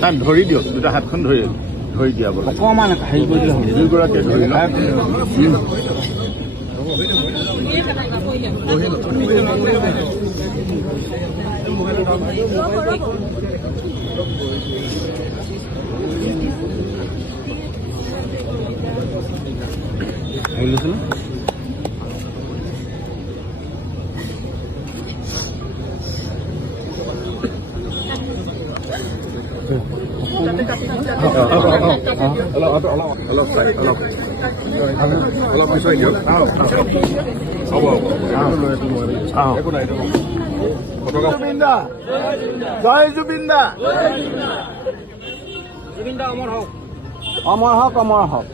তাত ধৰি দিয়ক, দুটা হাতখন ধৰি দিয়া বোলে। অকণমান হেৰি কৰি দিলে হ'ল। দুয়োগৰাকীয়ে ধৰি লওক। হেৰি লৈছোঁ ন? অলপ পিছুৱাই দিয়ক। হ'ব জুবিন দা, জয় জুবিন দা। জুবিন দা অমৰ হওক, অমৰ হওক, অমৰ হওক।